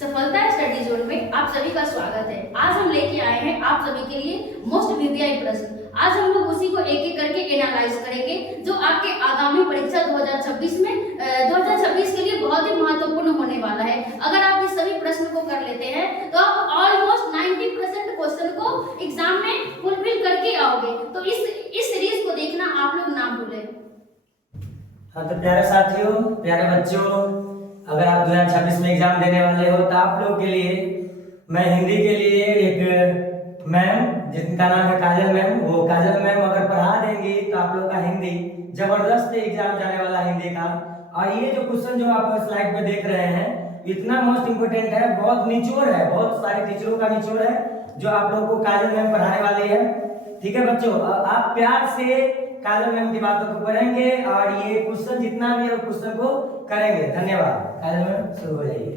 सफलता study zone में आप सभी का स्वागत है। आज हम लेके आए हैं आप सभी के लिए मोस्ट वीवीआई प्रश्न। आज हम लोग उसी को एक एक करके एनालाइज करेंगे जो आपके आगामी परीक्षा 2026 में 2026 के लिए बहुत ही महत्वपूर्ण होने वाला है। अगर आप इस सभी प्रश्न को कर लेते हैं तो आप ऑलमोस्ट 90% क्वेश्चन को एग्जाम में फुलफिल करके आओगे। तो इस सीरीज को देखना आप लोग ना भूलें। हाँ, तो प्यारे साथियों, प्यारे बच्चों, अगर आप 2026 में एग्जाम देने वाले हो तो आप लोग के लिए मैं हिंदी के लिए एक मैम जिनका नाम है काजल मैम, वो काजल मैम अगर पढ़ा देंगी तो आप लोग का हिंदी जबरदस्त एग्जाम जाने वाला हिंदी का। और ये जो क्वेश्चन जो आप स्लाइड पे देख रहे हैं इतना मोस्ट इम्पोर्टेंट है, बहुत निचोड़ है, बहुत सारे टीचरों का निचोड़ है जो आप लोग को काजल मैम पढ़ाने वाली है। ठीक है बच्चों, आप प्यार से काजल मैम की बातों को पढ़ेंगे और ये क्वेश्चन जितना भी है क्वेश्चन को करेंगे। धन्यवाद। काजल मैम शुरू हो जाइए।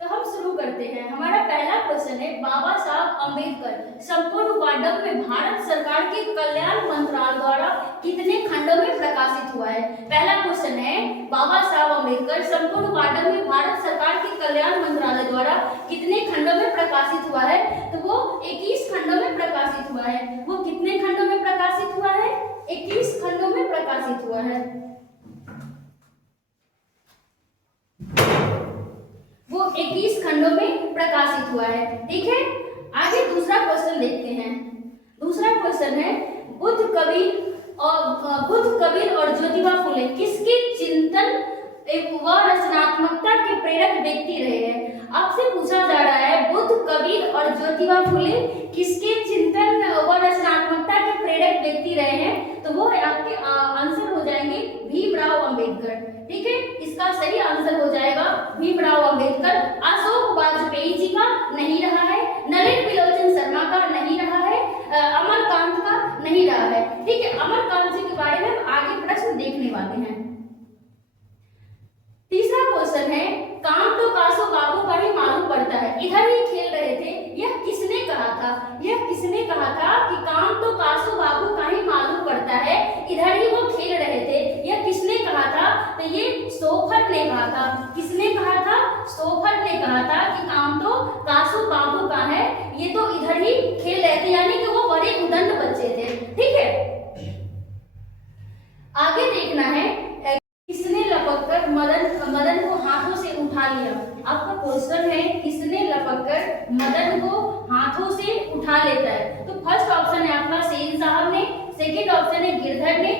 तो हम शुरू करते हैं। हमारा पहला क्वेश्चन है, बाबा साहब अम्बेडकर संपूर्ण पाठ्यक्रम में भारत सरकार के कल्याण मंत्रालय द्वारा कितने खंडों में प्रकाशित हुआ है? पहला क्वेश्चन है, बाबा साहब अम्बेडकर संपूर्ण पाठ्यक्रम में भारत सरकार के कल्याण मंत्रालय द्वारा कितने खंडों में प्रकाशित हुआ है? तो वो 21 खंडों में प्रकाशित हुआ है। वो कितने खंडों में प्रकाशित हुआ है? 21 खंडों में प्रकाशित हुआ है। वो 21 खंडों में प्रकाशित हुआ है। ठीक है, आगे दूसरा क्वेश्चन देखते हैं। दूसरा क्वेश्चन है, बुद्ध कबीर और ज्योतिबा फुले किसके चिंतन व रचनात्मकता के प्रेरक व्यक्ति रहे हैं? आपसे पूछा जा रहा है, बुद्ध कबीर और ज्योतिबा फुले किसके चिंतन व रचनात्मकता के प्रेरक व्यक्ति रहे हैं? तो वो आपके आंसर हो जाएंगे भीमराव अंबेडकर। ठीक है, इसका सही आंसर हो जाएगा भीमराव अंबेडकर। अशोक वाजपेयी जी का नहीं रहा है, नलिन त्रिलोचन शर्मा का नहीं रहा है, अमरकांत का नहीं रहा है। ठीक है, अमरकांत जी के बारे में हम आगे प्रश्न देखने वाले हैं। तीसरा क्वेश्चन है, काम तो कासो बाबू का ही मालूम पड़ता है, इधर ही खेल रहे थे, यह किसने कहा था? यह किसने कहा था कि काम तो कासो बाबू का ही मालूम पड़ता है, इधर ही वो खेल रहे थे? यह किसने कहा था? तो ये सोफर ने कहा था। किसने कहा था? सोफर ने कहा था कि काम तो कासो बाबू का है, ये तो इधर ही खेल रहे थे, यानी कि वो बड़े उदंड बच्चे थे। ठीक है, आगे देखना है, किसने लपककर मदन को हाथों से उठा लिया? आपका क्वेश्चन है, किसने लपककर मदन को हाथों से उठा लेता है? तो फर्स्ट ऑप्शन है आपका सेन साहब ने, सेकंड ऑप्शन है गिरधर ने,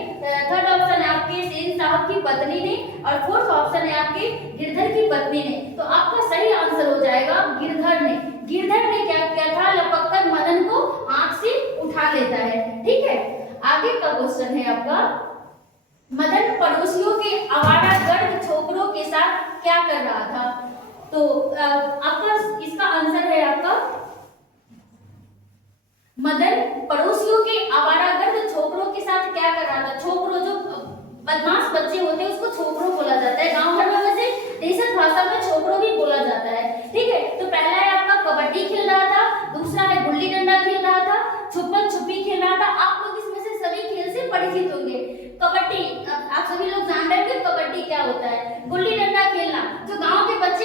थर्ड ऑप्शन है आपके सेन साहब की पत्नी ने, और फोर्थ ऑप्शन है आपके गिरधर की पत्नी ने। तो आपका सही आंसर हो जाएगा गिरधर ने। गिरधर ने क्या किया था? लपककर मदन को हाथ से उठा लेता है। ठीक है, आगे का क्वेश्चन है आपका, मदन पड़ोसियों के आवारागर्द छोकरों के साथ क्या कर रहा था? तो आपका इसका आंसर है आपका, मदन पड़ोसियों के आवारागर्द छोकरों के साथ क्या कर रहा था? छोकरों, जो बदमाश बच्चे होते हैं उसको छोकरों बोला जाता है। गांव घर में वैसे देशज भाषा में छोकरों भी बोला जाता है। ठीक है, तो पहला है आपका कबड्डी खेल रहा था, दूसरा है गुल्ली डंडा खेल रहा था, छुपन छुपी खेल रहा था। आप लोग इसमें से सभी खेल से परिचित होंगे। कबड्डी आप सभी लोग जान रहे हैं कबड्डी क्या होता है। गुल्ली डंडा खेलना, जो गांव के बच्चे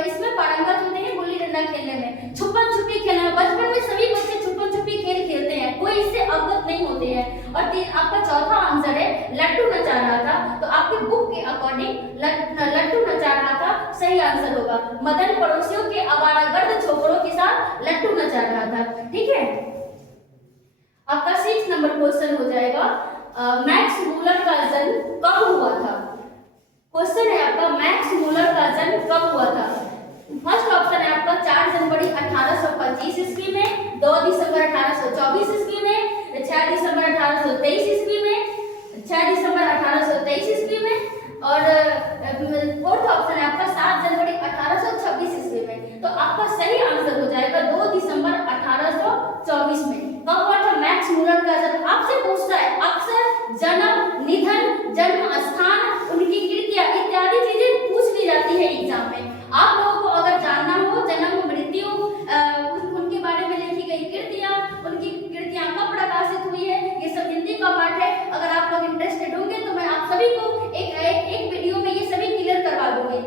इसमें पारंगत होते हैं गुल्ली डंडा खेलने में। छुपन छुपी खेलना, बचपन में सभी बच्चे छुपन छुपी खेल खेलते हैं, कोई इससे अवगत नहीं होते हैं। और आपका चौथा आंसर है लट्टू नचा रहा था। तो आपके बुक के अकॉर्डिंग लट्टू नचा रहा था सही आंसर होगा। मदन पड़ोसियों के आवारागर्द छोकरों के साथ लट्टू नचा रहा था। ठीक है, आपका 6 नंबर क्वेश्चन हो जाएगा, मैक्स मूलर का जन्म कब हुआ था? क्वेश्चन है आपका, मैक्स मूलर का जन्म कब हुआ था? फर्स्ट ऑप्शन है आपका 4 जनवरी 1825 ईस्वी में, 2 दिसंबर 1824 ईस्वी में, 6 दिसंबर 1823 ईस्वी में, 6 दिसंबर 1823 ईस्वी में, और फोर्थ ऑप्शन है आपका 7 जनवरी 1826 ईस्वी में। तो आपका सही आंसर हो जाएगा 2 दिसंबर 1824 में। कब हुआ था मैक्स मूलर का जन्म? आपसे पूछता है अक्सर जन्म, निधन, जन्म स्थान, उनकी कृतियां इत्यादि चीजें पूछ ली जाती है एग्जाम में। आप लोगों को अगर जानना हो जन्म, मृत्यु, उनके बारे में लिखी गई कृतियां, उनकी कृतियां कब प्रकाशित हुई है, ये सब हिंदी का पाठ है। अगर आप लोग इंटरेस्टेड होंगे तो मैं आप सभी को एक वीडियो में ये सभी क्लियर करवा दूंगी।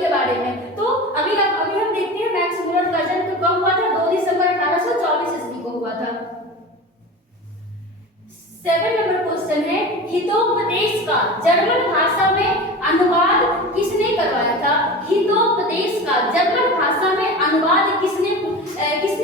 के बारे में। तो अभी हम देखते हैं मैक्स मूलर का जन्म कब हुआ था? 2 दिसंबर 1824 ईस्वी को हुआ था। 7 नंबर क्वेश्चन है, हितोपदेश का जर्मन भाषा में अनुवाद किसने करवाया था? हितोपदेश का जर्मन भाषा में अनुवाद किसने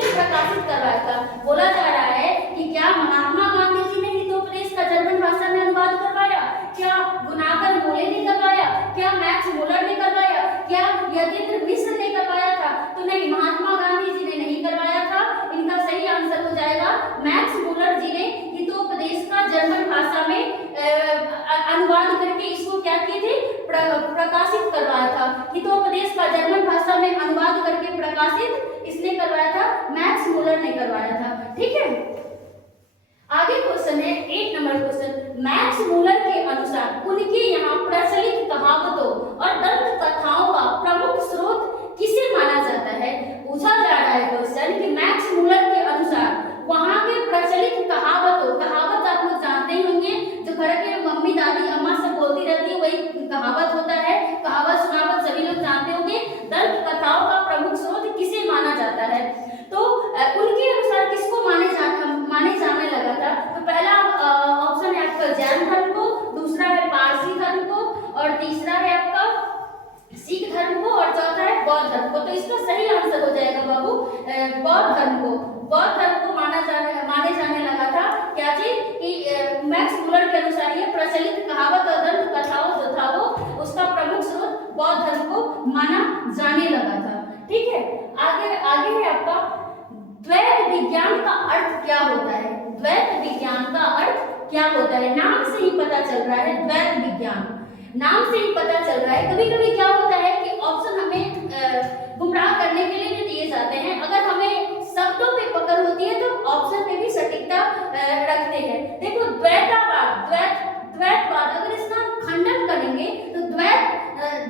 प्रकाशित करवाया था? बोला जा रहा है कि क्या महात्मा गांधी जी ने हितोपदेश का जर्मन भाषा में अनुवाद करवाया? क्या गुनाकर मोले ने करवाया? क्या मैक्स मूलर ने करवाया? क्या यतीन्द्र मिश्र ने करवाया था? तो नहीं, महात्मा गांधी जी ने नहीं करवाया था। इनका सही आंसर हो जाएगा मैक्स मूलर जी ने हितोपदेश का जर्मन भाषा में अनुवाद करके इसको क्या किए थे? प्रकाशित करवाया था। हितोपदेश का जर्मन भाषा में अनुवाद करके प्रकाशित इसने करवाया था, मैक्स मूलर ने करवाया था। ठीक है, आगे क्वेश्चन है 8 नंबर क्वेश्चन, मैक्स मूलर के अनुसार उनके यहाँ प्रचलित कहावतों और दंत कथाओं का प्रमुख स्रोत किसे माना जाता है? पूछा जा रहा है क्वेश्चन कि मैक्स मूलर के अनुसार वहां के प्रचलित कहावत आप लोग जानते ही होंगे, जो घर के मम्मी दादी अम्मा सब बोलती रहती है, वही कहावत होता है। कहावत सुनावत सभी लोग जानते होंगे। दंत कथाओं का प्रमुख स्रोत किसे माना जाता है? तो उनके अनुसार किसको माने जाने लगा था? तो पहला ऑप्शन है आपका जैन धर्म को, दूसरा है पारसी धर्म को, और तीसरा है आपका सिख धर्म को, और चौथा है बौद्ध धर्म को। तो इसका सही आंसर हो जाएगा बाबू बौद्ध धर्म को। बौद्ध धर्म को माने जाने लगा था। क्या चीज? कि मैक्स मूलर के अनुसार ये प्रचलित कहावत और दंत कथाओं जो था वो उसका प्रमुख स्रोत बौद्ध धर्म को माना जाने लगा था। ठीक है, आगे है आपका द्वैत विज्ञान का अर्थ क्या होता है? द्वैत विज्ञान का अर्थ क्या होता है? नाम से ही पता चल रहा है, द्वैत विज्ञान नाम से ही पता चल रहा है। कभी कभी क्या होता है कि ऑप्शन हमें गुमराह करने के लिए भी दिए जाते हैं। अगर हमें शब्दों पे पकड़ होती है तो ऑप्शन पे भी सटीकता रखते हैं। देखो, द्वैतवाद अगर इसका खंडन करेंगे तो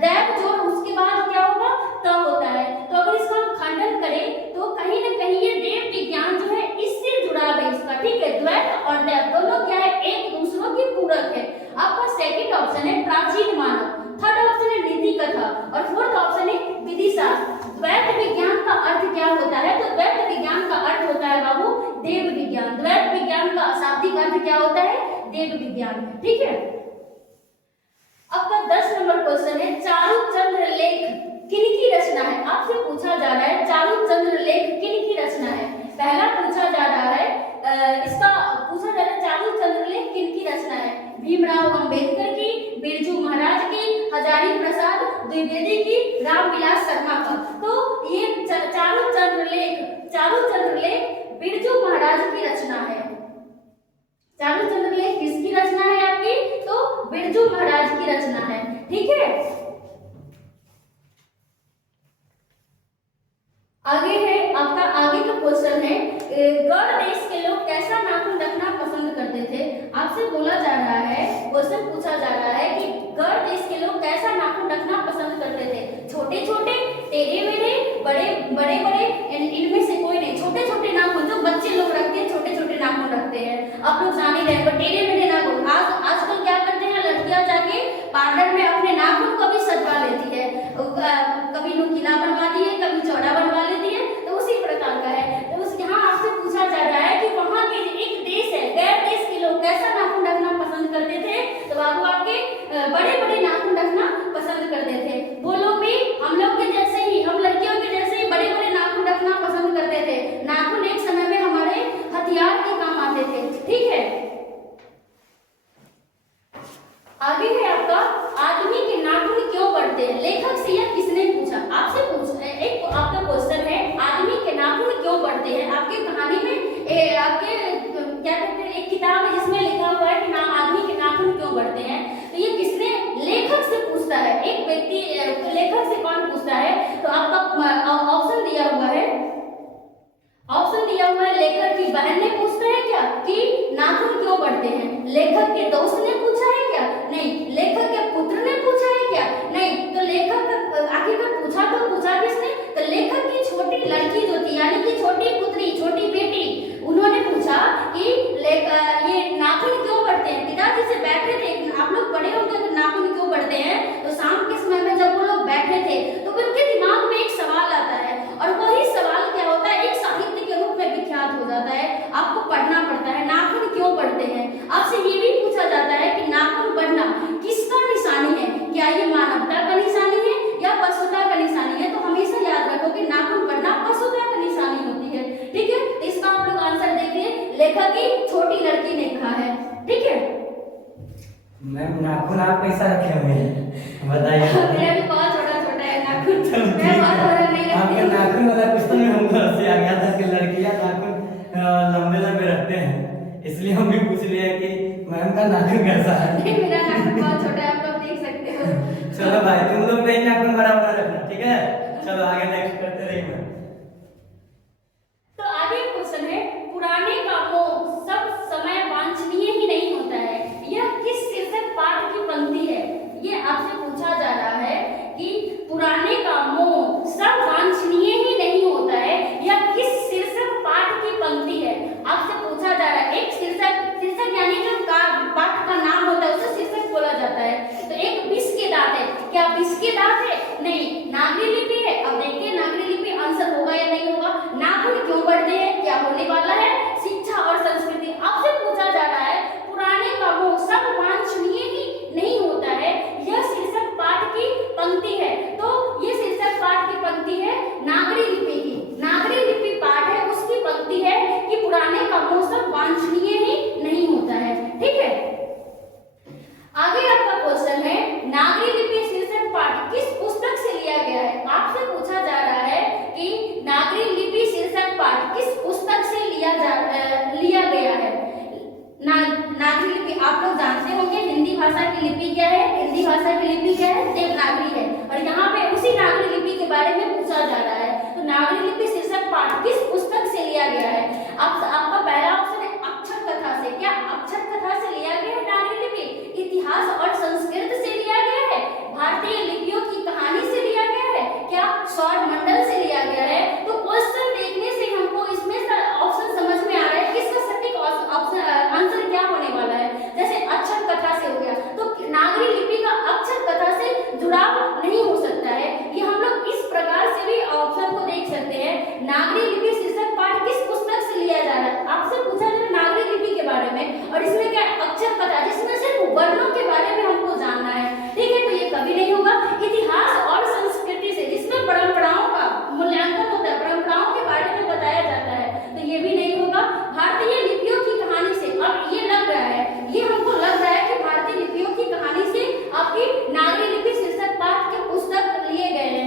दैव जो उसके बाद क्या होगा? त होता है। तो अगर इसका हम खंडन करें तो कहीं ना कहीं ये देव विज्ञान जो है इससे जुड़ा है इसका। ठीक है, द्वैत और दैव दोनों क्या है? एक दूसरों की पूरक है। आपका सेकंड ऑप्शन है प्राचीन मानव, थर्ड ऑप्शन है नीति कथा, और फोर्थ ऑप्शन है विधिशास्त्र। द्वैत विज्ञान का अर्थ क्या होता है? तो द्वैत विज्ञान का अर्थ होता है बाबू देव विज्ञान। द्वैत विज्ञान का शाब्दिक अर्थ क्या होता है? देव विज्ञान। ठीक है, आपका 10 नंबर क्वेश्चन है, चारुचंद्र लेख किनकी रचना है? आपसे पूछा जा रहा है चारुचंद्र लेख किनकी रचना है? पहला पूछा जा रहा है चारुचंद्र लेख किनकी रचना है? भीमराव अंबेडकर की, बिरजू महाराज की, हजारी प्रसाद द्विवेदी की, रामविलास शर्मा का। तो ये चारुचंद्र लेख बिरजू महाराज की रचना है। चारुचंद्र लेख किसकी रचना है आपकी? तो बिरजू महाराज की रचना है। ठीक है, आगे है आपका आगे का क्वेश्चन है, गढ़ देश के लोग कैसा नाखून रखना पसंद करते थे? आपसे बोला जा रहा है, क्वेश्चन पूछा जा रहा है कि गढ़ देश के लोग कैसा नाखून रखना पसंद करते थे? छोटे छोटे, टेढ़े मेढ़े, बड़े बड़े, इनमें से कोई नहीं। छोटे छोटे नाखून जो बच्चे लोग रखते हैं, छोटे छोटे नाखून रखते हैं, आप लोग जान ही रहे हैं। टेढ़े मेढ़े नाखून आजकल क्या करते हैं, लड़कियां जाके पार्लर में अपने नाखून को भी सजवा लेती है, कभी नुकीला बनवाती है, कभी चौड़ा बनवा लेती है। तो उसी प्रकार का है। तो यहाँ आपसे पूछा जा रहा है कि वहाँ के एक देश है, गैर देश के लोग कैसा नाखून रखना पसंद करते थे? तो बाबू आपके बड़े बड़े नाखून रखना पसंद करते थे। वो लोग हमेशा रखे हुए हैं, बताइए। मेरा भी बहुत छोटा छोटा है नाखून, मैं बहुत बड़ा नहीं आपके रखती। नाखून वाला क्वेश्चन में हम घर से आ गया था कि लड़कियां नाखून लंबे लंबे रखते हैं, इसलिए हम भी पूछ लिए कि मैम का नाखून कैसा है। नहीं, मेरा नाखून बहुत छोटा है, आप लोग देख सकते हो। चलो भाई, तुम लोग नहीं नाखून बड़ा बड़ा रखना, ठीक है। चलो आगे नेक्स्ट करते रहिए। तो आगे क्वेश्चन है, पुराने कामों सब समय वांछनीय ही नहीं होता है, यह किस शीर्षक पाठ की पंक्ति है? ये आपसे पूछा जा रहा है कि पुराने कामों सब वांछनीय ही नहीं होता है, यह किस शीर्षक पाठ की पंक्ति है? आपसे पूछा जा रहा है। एक शीर्षक यानी जो पाठ का नाम होता है उसे शीर्षक बोला जाता है। तो एक विष के दांत है, क्या विष के दांत है? नहीं। नागरी लिपि है, अब देखते हैं नागरी लिपि आंसर होगा या नहीं होगा। नाखून क्यों बढ़ते हैं, क्या होने वाला है? शिक्षा और संस्कृति। आपसे पूछा जा रहा है पुराने कामों सब वांछनीय ही नहीं होता है, यह शीर्षक पाठ की पंक्ति है। तो ये शीर्षक पाठ की पंक्ति है नागरी लिपि की। नागरी लिपि पाठ है, उसकी पंक्ति है कि पुराने कामों सब वांछनीय ही नहीं होता है। ठीक है, आगे आपका क्वेश्चन है, नागरी लिपि शीर्षक पाठ किस पुस्तक से लिया गया है? आपसे पूछा जा रहा है कि नागरी लिपि शीर्षक पाठ किस पुस्तक से लिया गया है। नागरी लिपि आप लोग जानते होंगे, हिंदी भाषा की लिपि क्या है? हिंदी भाषा की लिपि क्या है? देवनागरी है। और यहाँ पे उसी नागरी लिपि के बारे में पूछा जा रहा है। तो नागरी लिपि शीर्षक पाठ किस पुस्तक से लिया गया है? आपका पहला ऑप्शन है अक्षर कथा से। क्या अक्षर कथा से लिया गया है नागरी लिपि? इतिहास और संस्कृत से लिया गया है? भारतीय लिपियों की कहानी से लिया गया है? क्या सौर मंडल से लिया गया है? तो क्वेश्चन देखने से हमको इसमें ऑप्शन समझ में आ रहा है किसका सटीक आंसर क्या होने वाला है। जैसे अक्षर कथा से हो गया, तो नागरी लिपि का अक्षर कथा से जुड़ाव नहीं हो सकता है। ये हम लोग इस प्रकार से भी ऑप्शन को देख सकते हैं। नागरी लिपि शीर्षक पाठ किस पुस्तक से लिया जा रहा है? आपसे पूछा जा रहा है नागरी लिपि के बारे में, और इसमें क्या अक्षर कथा, जिसमें सिर्फ वर्णों के बारे में हमको जानना है। ठीक है, तो ये कभी नहीं होगा। इतिहास और संस्कृति से, जिसमें परंपराओं का मूल्यांकन होता है, परंपराओं के बारे में बताया जाता है, तो ये भी नहीं होगा। भारतीय लिपियों की कहानी से, अब ये लग रहा है, ये हमको लग रहा है कि भारतीय लिपियों की कहानी से आपकी नागरी लिपि शीर्षक पाठ के पुस्तक लिए गए हैं।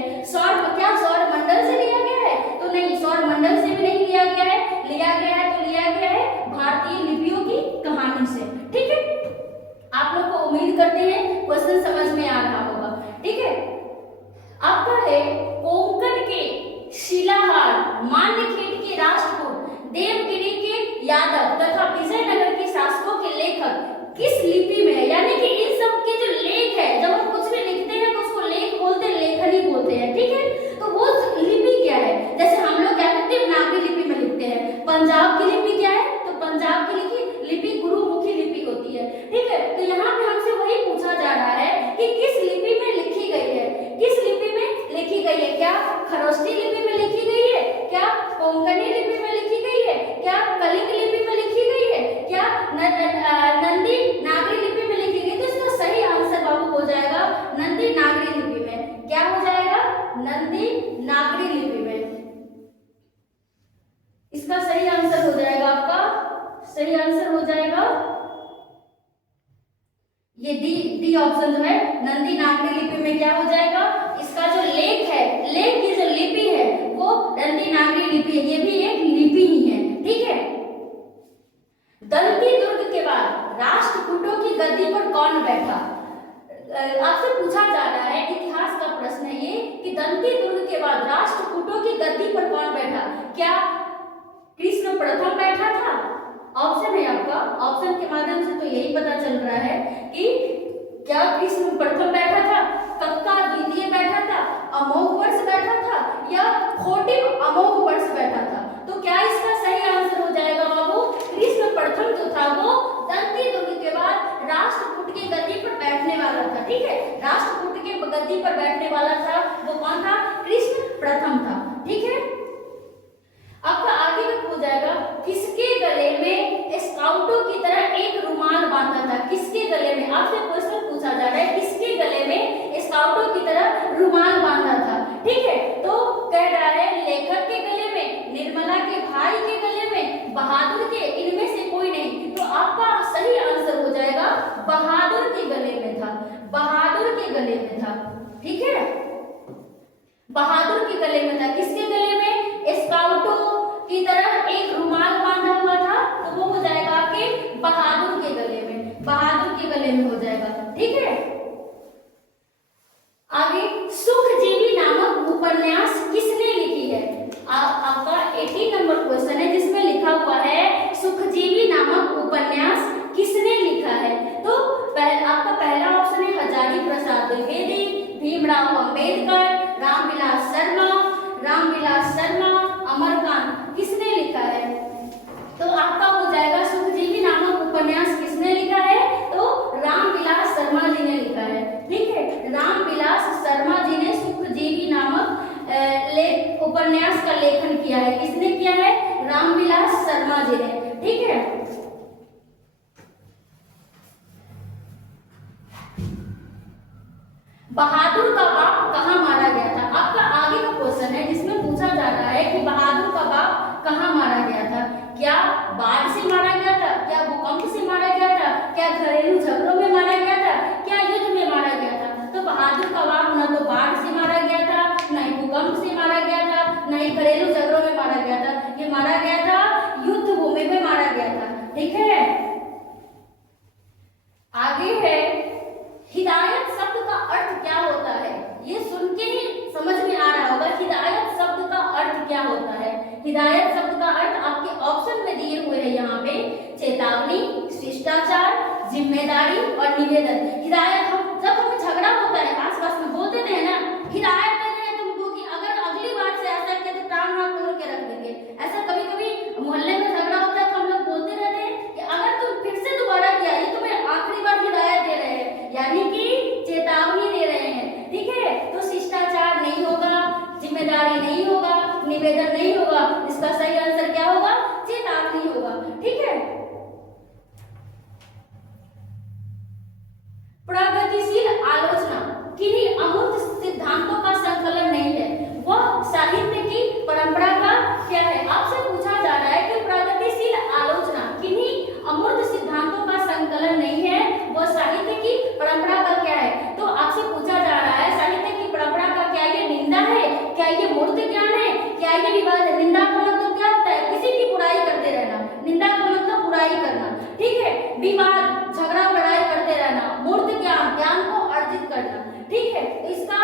क्या सौर मंडल से लिया गया है? तो नहीं, सौर मंडल से भी नहीं लिया गया है। तो लिया गया है भारतीय लिपियों की कहानी से। ठीक है, आप लोग को उम्मीद करते हैं क्वेश्चन समझ में आ रहा होगा। ठीक है, आपका है कोंकण के शिलाहार, मान्यखेड़ के राष्ट्रकूट, देवगिरी के यादव तथा विजयनगर के शासकों के लेखक किस लिपि में है? यानी कि इन सब के जो लेख है, जब हम कुछ भी लिखते हैं तो उसको लेख बोलते हैं, लेखनी बोलते हैं। ठीक है, तो वो लिपि क्या है? जैसे हम लोग क्या करते हैं, नागरी लिपि में लिखते हैं। पंजाब की लिपि क्या है? तो पंजाब की लिपि गुरुमुखी लिपि होती है। ठीक है, तो यहाँ पे हमसे वही पूछा जा रहा है कि किस लिपि में लिखी गई है? किस लिपि में लिखी गई है? क्या खरोष्टी लिपि में लिखी गई है? क्या कोंकणी लिपि में लिखी गई है? क्या कलिंग लिपि में लिखी गई है? क्या नंदी नागरी लिपि में लिखी गई? तो इसका सही आंसर बाबू हो जाएगा नंदी नागरी लिपि में। क्या हो जाएगा? नंदी नागरी लिपि में। इसका सही आंसर हो जाएगा, आपका सही आंसर हो जाएगा ये डी ऑप्शन जो है, नंदी नागरी लिपि में क्या हो जाएगा? इसका जो लेख है, लेख की जो लिपि है वो नंदी नागरी लिपि है। ये भी एक लिपि ही है। ठीक है, दंती दुर्ग के बाद राष्ट्रकूटों की गद्दी पर कौन बैठा? आपसे पूछा जा रहा है, इतिहास का प्रश्न है ये कि दंती दुर्ग के बाद राष्ट्रकूटों की गद्दी पर कौन बैठा? क्या कृष्ण प्रथम बैठा था? ऑप्शन है आपका, ऑप्शन के माध्यम से तो यही पता चल रहा है कि क्या कृष्ण प्रथम बैठा था, कक्का द्वितीय बैठा था, अमोघ वर्ष बैठा था, या खोटिम अमोघ वर्ष बैठा था? तो क्या इसका सही आंसर हो जाएगा बाबू? कृष्ण प्रथम जो था वो दंती दुर्ग के बाद राष्ट्रकूट की गद्दी पर बैठने वाला था। ठीक है, राष्ट्रकूट के गद्दी पर बैठने वाला था वो कौन था? कृष्ण प्रथम था। ठीक है, आपका आगे का हो जाएगा, किसके गले में स्काउटों की तरह एक रुमाल बांधा था? किसके गले में? आपसे क्वेश्चन पूछा जा रहा है, किसके गले में स्काउटों की तरह रुमाल बांधा था? बहादुर के गले में था। किसके गले में? स्काउटों की तरह एक रुमाल बांधा हुआ था, तो वो हो जाएगा आपके बहादुर के गले में, बहादुर के गले में हो जाएगा। ठीक है, आगे सुखजीवी नामक उपन्यास किसने लिखी है? आपका 80 नंबर क्वेश्चन है जिसमें लिखा हुआ है सुखजीवी नामक उपन्यास किसने लिखा है? तो आपका पहला ऑप्शन है हजारी प्रसाद द्विवेदी, भीमराव अंबेडकर, रामविलास शर्मा, अमरकांत। किसने लिखा है? तो आपका हो जाएगा सुखजीवी नामक उपन्यास किसने लिखा है? तो रामविलास शर्मा जी ने लिखा है। ठीक है, रामविलास शर्मा जी ने सुखजीवी नामक उपन्यास का लेखन किया है। किसने किया है? रामविलास शर्मा जी ने। ठीक है, बहादुर का बाप कहाँ मारा गया था? आपका आगे का क्वेश्चन है जिसमें पूछा जा रहा है कि बहादुर का बाप कहाँ मारा गया था? क्या बाढ़ से मारा गया था? क्या भूकंप से मारा गया था? क्या घरेलू झगड़ों में मारा गया था? क्या युद्ध में मारा गया था? तो बहादुर का बाप न तो बाढ़ से मारा गया था, न ही भूकंप से मारा गया था, न ही घरेलू झगड़ों में मारा गया था। ये मारा गया था युद्ध भूमि में मारा गया था। ठीक है, आगे है हिदायत शब्द का अर्थ क्या होता है? ये सुन के ही समझ में आ रहा होगा हिदायत शब्द का अर्थ क्या होता है। हिदायत शब्द का अर्थ आपके ऑप्शन में दिए हुए हैं यहाँ पे, चेतावनी, शिष्टाचार, जिम्मेदारी और निवेदन। हिदायत जब हमें झगड़ा होता है आस-पास में बोलते हैं ना, हिदायत दे रहे हैं तुमको कि अगर अगली बार से ऐसा किया तो प्राण हाथ तोड़ के रख देंगे। ऐसा कभी-कभी मोहल्ले में झगड़ा होता है तो हम लोग बोलते रहते हैं कि अगर तुम फिर से दोबारा किया, ये तुम्हें आखिरी बार हिदायत दे रहे हैं, यानी कि चेतावनी दे रहे हैं। ठीक है, तो शिष्टाचार नहीं होगा, जिम्मेदारी नहीं होगा, निवेदन नहीं होगा, इसका सही आंसर क्या होगा? चेतावनी होगा। ठीक है, प्रगतिशील आलोचना किन्हीं अमूर्त सिद्धांतों का संकलन नहीं है, वह साहित्य की परंपरा का क्या है? आपसे पूछा जा रहा है कि प्रगतिशील आलोचना किन्हीं अमूर्त सिद्धांतों का संकलन नहीं है, वह साहित्य की परंपरा का क्या है? तो आपसे पूछा जा रहा है साहित्य की परंपरा का क्या ये निंदा है? क्या ये मूर्त ज्ञान है? क्या ये विवाद है? निंदा का मतलब क्या होता है? किसी की बुराई करते रहना, निंदा का मतलब बुराई करना। ठीक है, विवाद, झगड़ा लड़ाई करते रहना, मूर्त ज्ञान, ज्ञान को अर्जित करना। ठीक है, तो इसका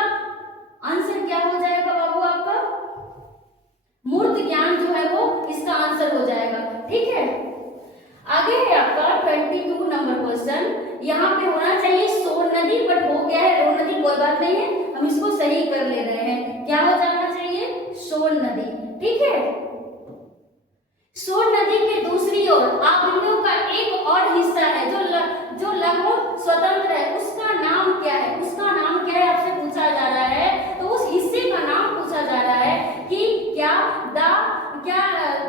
आंसर क्या हो जाएगा बाबू? आपका मूर्त ज्ञान जो है वो इसका आंसर हो जाएगा। ठीक है, आगे है आपका 22 नंबर क्वेश्चन। यहाँ पे होना चाहिए सोन नदी, बट हो गया है रोन नदी, कोई बात नहीं है, हम इसको सही कर ले रहे हैं। क्या हो जाना चाहिए? सोन नदी। ठीक है, सोन नदी के दूसरी ओर आबिंदों का एक और हिस्सा है जो लगभग स्वतंत्र है, उसका नाम क्या है? उसका नाम क्या है आपसे पूछा जा रहा है, तो उस हिस्से का नाम पूछा जा रहा है कि क्या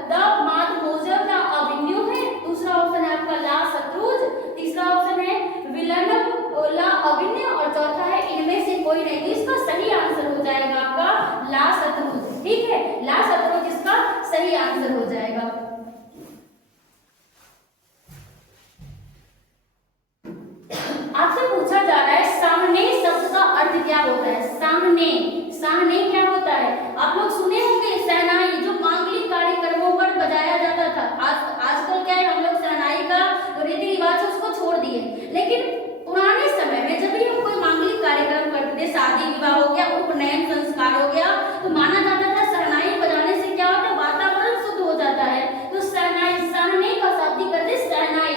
द माधमोजर का अभिन्यू है? दूसरा ऑप्शन है आपका ला शत्रुज, तीसरा ऑप्शन है विलंब ला अभिन्य और चौथा है इनमें से कोई नहीं। तो इसका सही आंसर हो जाएगा आपका ला शत्रुज। ठीक है, ला शत्रुज इसका सही आंसर हो जाएगा। आपसे पूछा जा रहा है सामने शब्द का अर्थ क्या होता है? सामने क्या होता है? आप लोग सुने होंगे शहनाई, जो मांगलिक कार्यक्रमों पर बजाया जाता था। आजकल क्या है, हम लोग शहनाई का रीति रिवाज उसको छोड़ दिए, लेकिन पुराने समय में जब भी हम कोई मांगलिक कार्यक्रम करते थे, शादी विवाह हो गया, उपनयन संस्कार हो गया, तो माना जाता था शहनाई बजाने से क्या होता है? वातावरण शुद्ध हो जाता है। तो शहनाई, सामने का शाब्दिक अर्थ है शहनाई।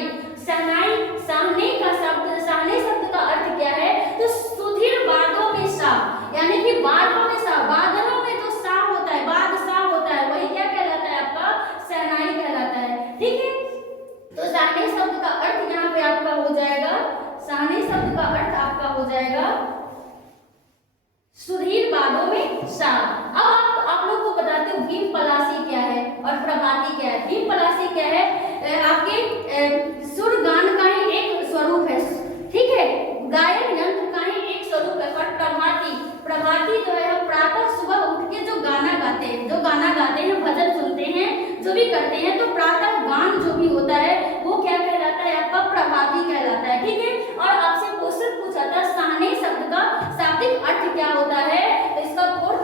सामने शब्द का अर्थ क्या है? तो सुधीर बादों में सा, यानी कि बादलों में सा, बादलों में जो सा होता है, बाद सा होता है, वही क्या कहलाता है? आपका शहनाई कहलाता है। ठीक है, तो सामने शब्द का अर्थ यहाँ पे आपका हो जाएगा, सामने शब्द का अर्थ आपका हो जाएगा सुधीर बादों में सा। अब आप लोग को बताते हो भीम पलासी क्या है और प्रभाती क्या है। भीम पलासी क्या है? आपके सुर गान का ही एक स्वरूप है। ठीक है, गायन यंत्र का ही एक स्वरूप है। और प्रभाती जो है हम प्रातः सुबह उठ के जो गाना गाते हैं, भजन सुनते हैं, जो भी करते हैं, तो प्रातः गान जो भी होता है वो क्या कहलाता है? आपका प्रभाती कहलाता है। ठीक है, और आपसे क्वेश्चन पूछा था सामने शब्द का शाब्दिक अर्थ क्या होता है, तो इसका फोर्थ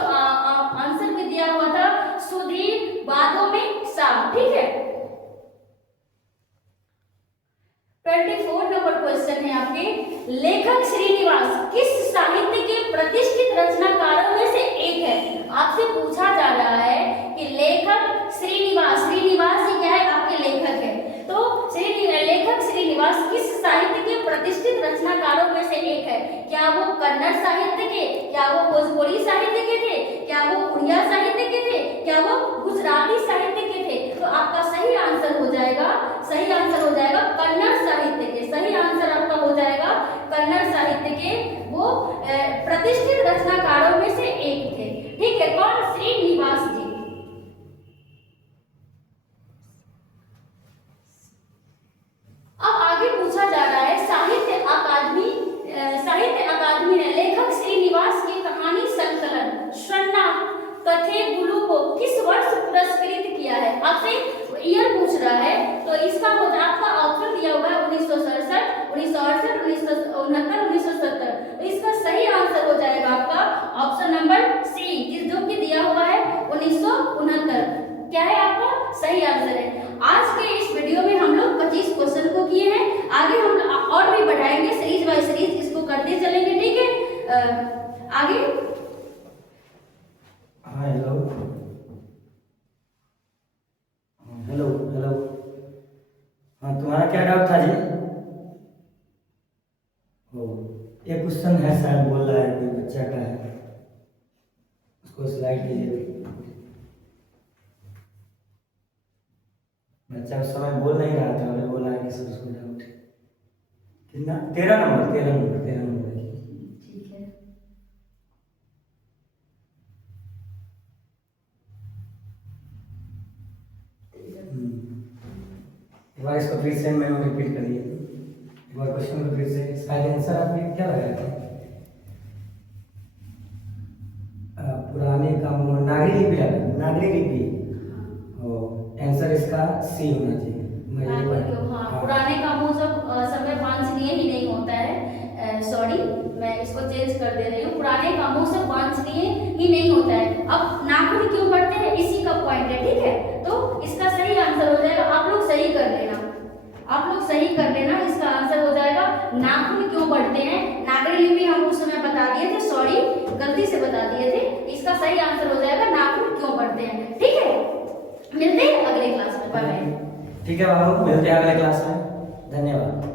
सही आंसर हो जाएगा कन्नड़ साहित्य के। सही आंसर आपका हो जाएगा कन्नड़ साहित्य के। वो प्रतिष्ठित रचनाकारों में से एक थे। ठीक है, कौन? श्रीनिवास जी। अब आगे पूछा जा रहा है साहित्य अकादमी ने लेखक श्रीनिवास की कहानी संकलन शन्ना कथेगुलु को किस वर्ष पुरस्कृत किया है? आपसे ईयर पूछ रहा है, तो इसका हो आपका ऑप्शन दिया हुआ है 1967, 1968, 1969, 1970। तो इसका सही आंसर हो जाएगा आपका ऑप्शन नंबर सी, जो कि दिया हुआ है 1969। क्या है आपका सही आंसर है। आज के इस वीडियो में हम लोग 25 क्वेश्चन को किए हैं। आगे हम और भी बढ़ाएंगे, सीरीज बाय सीरीज इसको करते चलेंगे। ठीक है, आगे। हेलो हेलो हेलो, हाँ तुम्हारा क्या डाउट था जी? ओ, एक क्वेश्चन है शायद, बोल रहा है कोई बच्चा का है, उसको स्लाइड कीजिए। बच्चा उस समय बोल नहीं रहा था, मैंने बोला है कि सर उसको डाउट है। कितना? 13 नंबर। ठीक है, एक बार इसको फिर से मैं रिपीट करिए, एक बार क्वेश्चन को फिर से। इसका आंसर आपने क्या लगाया था? पुराने कामों, नागरी लिपि लगा, नागरी लिपि। आंसर इसका सी होना चाहिए। हाँ, पुराने कामों जब समय वांछनीय ही नहीं होता है, सॉरी मैं इसको चेंज कर दे रही हूँ। पुराने कामों से वांछनीय ही नहीं होता है। अब नाखून क्यों बढ़ते हैं, इसी का पॉइंट है। ठीक है, तो इसका सही आंसर हो जाएगा, आप लोग सही कर लेना, आप लोग सही कर लेना। इसका आंसर हो जाएगा नाखून क्यों बढ़ते हैं। नागरी लिपि हम उस समय बता दिए थे, सॉरी गलती से बता दिए थे। इसका सही आंसर हो जाएगा नाखून क्यों बढ़ते हैं। ठीक है, मिलते हैं अगले क्लास में। बाय। ठीक है बाबू, मिलते हैं अगले क्लास में। धन्यवाद।